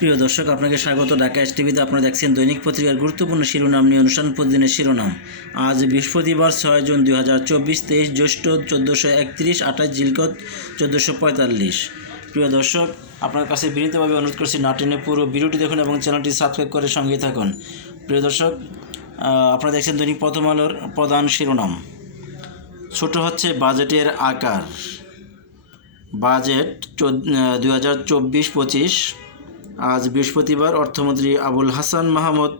প্রিয় দর্শক, আপনাকে স্বাগত। ঢাকা এস টিভিতে আপনারা দেখছেন দৈনিক পত্রিকার গুরুত্বপূর্ণ শিরোনাম নিয়ে অনুষ্ঠান প্রতিদিনের শিরোনাম। আজ বৃহস্পতিবার, ছয় জুন দুই হাজার চব্বিশ, তেইশ জ্যৈষ্ঠ, চোদ্দোশো একত্রিশ, আঠাশ জিলকত, চোদ্দোশো পঁয়তাল্লিশ। প্রিয় দর্শক, আপনার কাছে বিনীতভাবে অনুরোধ করছি নাটেনে পুরো ভিডিওটি দেখুন এবং চ্যানেলটি সাবস্ক্রাইব করে সঙ্গে থাকুন। প্রিয় দর্শক আপনারা দেখছেন দৈনিক প্রথম আলোর প্রধান শিরোনাম। ছোট হচ্ছে বাজেটের আকার। বাজেট দুই হাজার চব্বিশ পঁচিশ আজ বৃহস্পতিবার অর্থমন্ত্রী আবুল হাসান মাহমুদ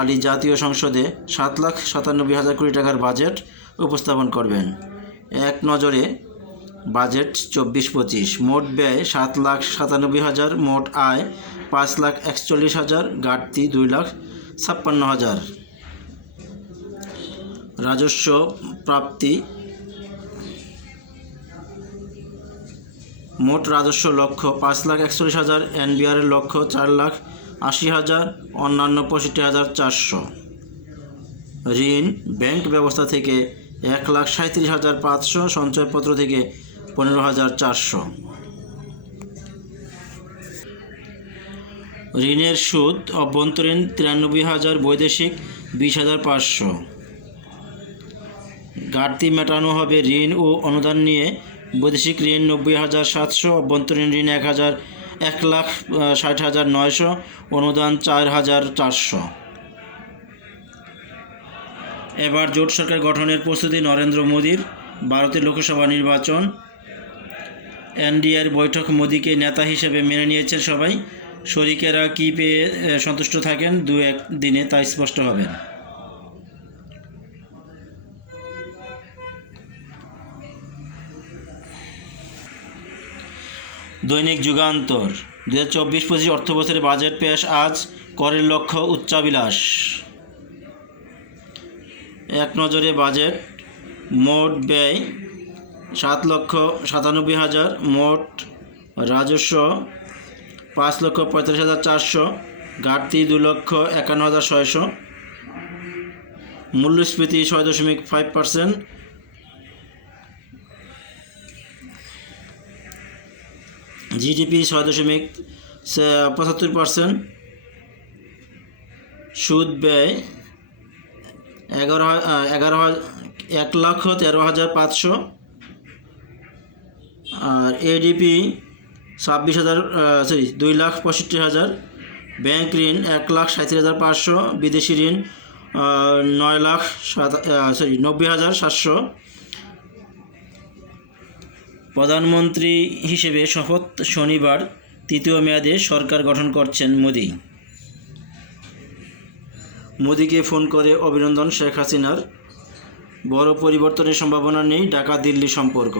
আলী জাতীয় সংসদে সাত লাখ সাতানব্বই হাজার কোটি টাকার বাজেট উপস্থাপন করবেন। এক নজরে বাজেট চব্বিশ পঁচিশ। মোট ব্যয় সাত লাখ সাতানব্বই হাজার, মোট আয় পাঁচ লাখ একচল্লিশ হাজার, ঘাটতি দুই লাখ ছাপ্পান্ন হাজার। রাজস্ব প্রাপ্তি মোট রাজস্ব লক্ষ্য পাঁচ লাখ একচল্লিশ হাজার এনবিআরের লক্ষ্য চার লাখ আশি হাজার, অন্যান্য পঁয়ষট্টি হাজার চারশো। ঋণ ব্যাংক ব্যবস্থা থেকে এক লাখ সাঁত্রিশ হাজার পাঁচশো, সঞ্চয়পত্র থেকে পনেরো হাজার চারশো। ঋণের সুদ অভ্যন্তরীণ তিরানব্বই হাজার, বৈদেশিক বিশ হাজার পাঁচশো। ঘাটতি মেটানো হবে ঋণ ও অনুদান নিয়ে বৈদেশিক ঋণ নব্বই হাজার সাতশো, অভ্যন্তরীণ ঋণ এক হাজার, এক লাখ ষাট হাজার নয়শো, অনুদান চার হাজার চারশো। এবার জোট সরকার গঠনের প্রস্তুতি নরেন্দ্র মোদীর। ভারতের লোকসভা নির্বাচন। এনডিএর বৈঠক মোদীকে নেতা হিসেবে মেনে নিয়েছেন সবাই। শরিকেরা কী পেয়ে সন্তুষ্ট থাকেন দু এক দিনে তা স্পষ্ট হবেন দৈনিক যুগান্তর। দু হাজার চব্বিশ পঁচিশ অর্থ বছরের বাজেট পেশ আজ করের লক্ষ্য উচ্চাবিলাস এক নজরে বাজেট, মোট ব্যয় সাত লক্ষ সাতানব্বই হাজার, মোট রাজস্ব পাঁচ লক্ষ পঁয়তাল্লিশ হাজার চারশো, ঘাটতি দু লক্ষ একান্ন হাজার ছয়শো। মূল্যস্ফীতি ছয় দশমিক ফাইভ পার্সেন্ট জিডিপি ছয় দশমিক পঁচাত্তর পার্সেন্ট সুদ ব্যয় এগারো এগারো এক লক্ষ তেরো হাজার পাঁচশো। আর এডিপি ছাব্বিশ হাজার সরি দুই লাখ পঁয়ষট্টি হাজার। ব্যাংক ঋণ এক লাখ সাঁত্রিশ হাজার পাঁচশো। বিদেশি ঋণ নয় লাখ সাত সরি নব্বই হাজার সাতশো। প্রধানমন্ত্রী হিসেবে শপথ শনিবার তৃতীয় মেয়াদে সরকার গঠন করছেন মোদি। মোদিকে ফোন করে অভিনন্দন শেখ হাসিনার। বড় পরিবর্তনের সম্ভাবনা নেই ঢাকা দিল্লি সম্পর্ক।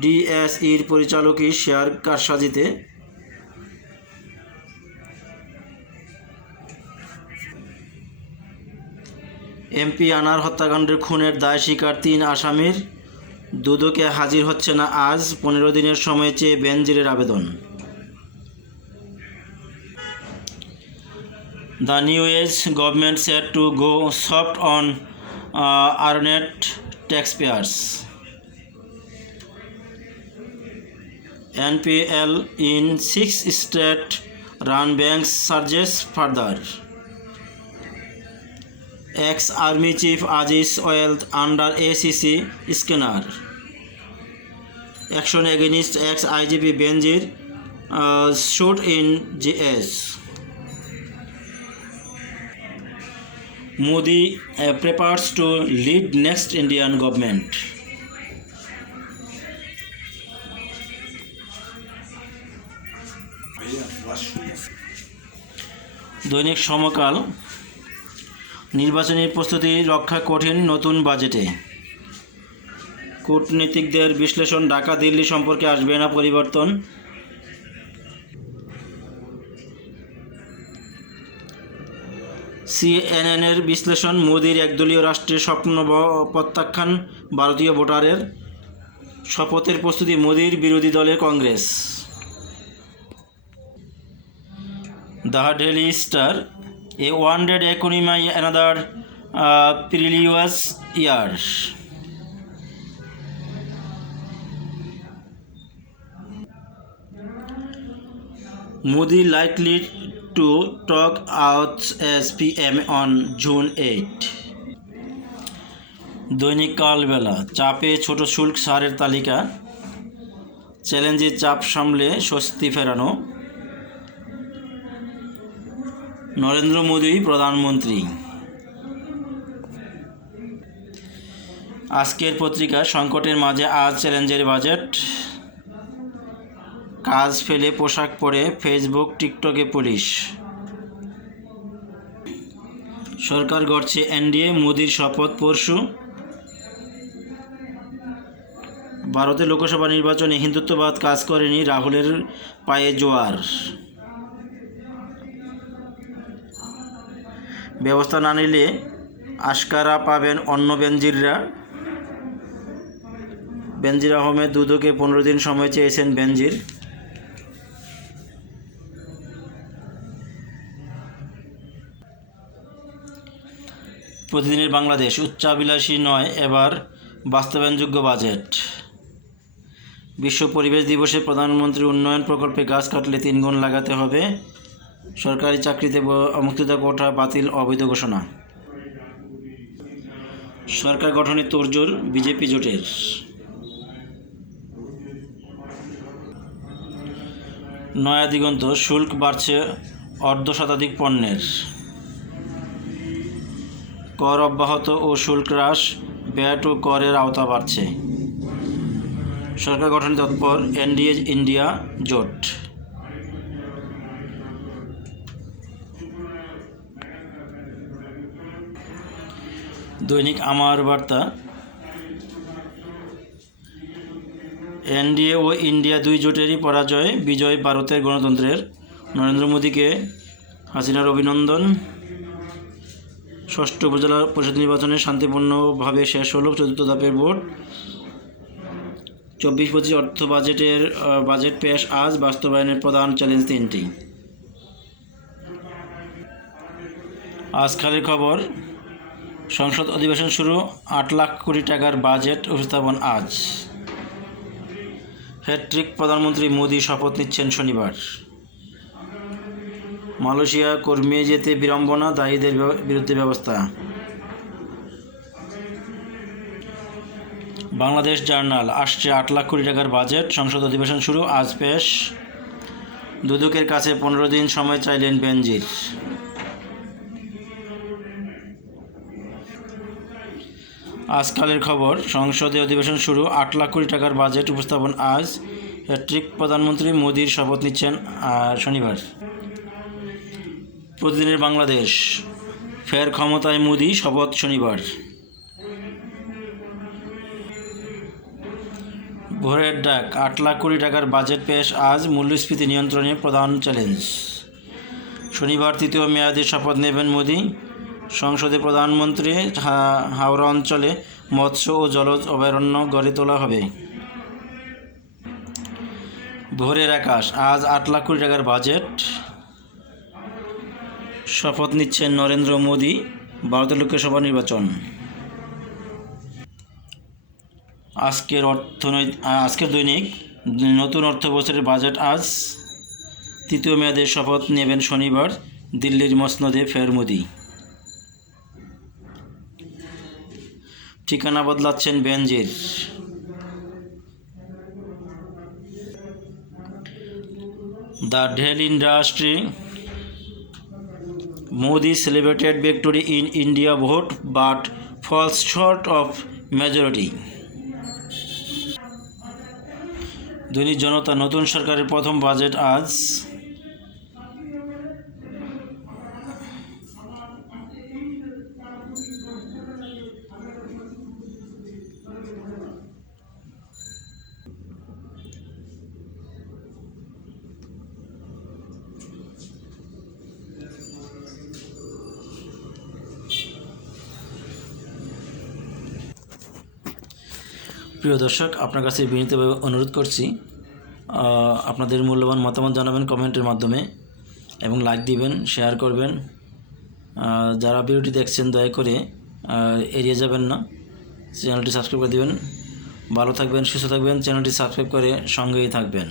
ডিএসইর পরিচালকই শেয়ার কারসাজিতে। এমপি আনার হত্যাকাণ্ডের খুনের দায় স্বীকার তিন আসামির। দুদকে হাজির হচ্ছে না আজ, পনেরো দিনের সময় চেয়ে বেনজিরের আবেদন the new age government set to go soft on errant taxpayers NPL in six state run banks surges further. Chief Aziz wealth under ACC scanner. Action against ex IGP Benjir uh, shoot in GS. Modi uh, prepares to lead next Indian government. দৈনিক সমকাল নির্বাচনী প্রস্তুতি রক্ষা কঠিন নতুন বাজেটে। কূটনীতিকদের বিশ্লেষণ ঢাকা দিল্লি সম্পর্কে আসবে না পরিবর্তন। সিএনএনের বিশ্লেষণ মোদির একদলীয় রাষ্ট্রের স্বপ্ন প্রত্যাখ্যান ভারতীয় ভোটারের শপথের প্রস্তুতি মোদির বিরোধী দলের Congress. The Daily Star, a one-dead economy, another uh, perilous year. Modi likely to talk out S P M on June eight Dainik Kalbela চাপে ছোট শুল্ক সারের তালিকা। চ্যালেঞ্জের চাপ সামলে স্বস্তি ফেরানো। নরেন্দ্র মোদী, প্রধানমন্ত্রী। আজকের পত্রিকা, সংকটের মাঝে আজ চ্যালেঞ্জের বাজেট। কাজ ফেলে পোশাক পরে ফেসবুক, টিকটকে পুলিশ। সরকার গড়ছে এনডিএ, মোদির শপথ পরশু। ভারতের লোকসভা নির্বাচনে হিন্দুত্ববাদ কাজ করেনি রাহুলের পায়ে জোয়ার। ব্যবস্থা না নিলে আশকারা পাবেন অন্য বেনজিররা। বেনজির আহমেদ দুদকে পনেরো দিন সময় চেয়েছেন বেনজির। প্রতিদিনের বাংলাদেশ, উচ্চাভিলাষী নয়, এবার বাস্তবায়নযোগ্য বাজেট। বিশ্ব পরিবেশ দিবসে প্রধানমন্ত্রী উন্নয়ন প্রকল্পে গাছ কাটলে তিন গুণ লাগাতে হবে। সরকারি চাকরিতে মুক্তিযোদ্ধা কোঠা বাতিল অবৈধ ঘোষণা। সরকার গঠনে তোড়জোড় বিজেপি জোটের। নয়া দিগন্ত, শুল্ক বাড়ছে অর্ধ শতাধিক পণ্যের। কর অব্যাহত ও শুল্ক হ্রাস, ব্যাট ও করের আওতা বাড়ছে। সরকার গঠনে তৎপর এনডিএ ইন্ডিয়া জোট। দৈনিক আমার বার্তা। এনডিএ ও ইন্ডিয়া দুই জোটেরই পরাজয়, বিজয় ভারতের গণতন্ত্রের। নরেন্দ্র মোদীকে হাসিনার অভিনন্দন। ষষ্ঠ উপজেলা পরিষদ নির্বাচনে শান্তিপূর্ণভাবে শেষ হলো চতুর্থ ধাপের ভোট। চব্বিশ পঁচিশ অর্থ বাজেটের বাজেট পেশ আজ, বাস্তবায়নের প্রধান চ্যালেঞ্জ তিনটি। আজকালের খবর। সংসদ অধিবেশন শুরু, আট লাখ কোটি টাকার বাজেট উপস্থাপন আজ। হ্যাট্রিক প্রধানমন্ত্রী মোদী শপথ নিচ্ছেন শনিবার। মালয়েশিয়া কর্মী যেতে বিড়ম্বনা, দায়ীদের বিরুদ্ধে ব্যবস্থা। বাংলাদেশ জার্নাল, আসছে আট লাখ কোটি টাকার বাজেট, সংসদ অধিবেশন শুরু, আজ পেশ। দুদকের কাছে পনেরো দিন সময় চাইলেন বেনজির। আজকালের খবর, সংসদে অধিবেশন শুরু, আট লাখ কোটি টাকার বাজেট উপস্থাপন আজ হ্যাট্রিক প্রধানমন্ত্রী মোদীর শপথ নিচ্ছেন শনিবার। প্রতিদিনের বাংলাদেশ, ফের ক্ষমতায় মোদী শপথ শনিবার। ভোরের ডাক, আট লাখ কোটি টাকার বাজেট পেশ আজ মূল্যস্ফীতি নিয়ন্ত্রণে প্রধান চ্যালেঞ্জ। শনিবার তৃতীয় মেয়াদে শপথ নেবেন মোদী। সংসদে প্রধানমন্ত্রী হাওড়া অঞ্চলে মৎস্য ও জলজ অভয়ারণ্য গড়ে তোলা হবে। ভোরের আকাশ, আজ আট লাখ কোটি টাকার বাজেট। শপথ নিচ্ছেন নরেন্দ্র মোদী, ভারতের লোকসভা নির্বাচন। আজকের অর্থনৈতিক আজকের দৈনিক, নতুন অর্থ বছরের বাজেট আজ। তৃতীয় মেয়াদের শপথ নেবেন শনিবার, দিল্লির মসনদে ফের মোদি। ঠিকানা বদলাচ্ছেন বেঞ্জের। The daily industry, Modi celebrated victory in India vote, but falls short of majority. Dainik Janata নতুন সরকারের প্রথম বাজেট আজ। প্রিয় দর্শক, আপনার কাছে বিনীতভাবে অনুরোধ করছি আপনাদের মূল্যবান মতামত জানাবেন কমেন্টের মাধ্যমে এবং লাইক দিবেন শেয়ার করবেন। যারা ভিডিওটি দেখছেন, দয়া করে এড়িয়ে যাবেন না। চ্যানেলটি সাবস্ক্রাইব করে দেবেন। ভালো থাকবেন, সুস্থ থাকবেন। চ্যানেলটি সাবস্ক্রাইব করে সঙ্গেই থাকবেন।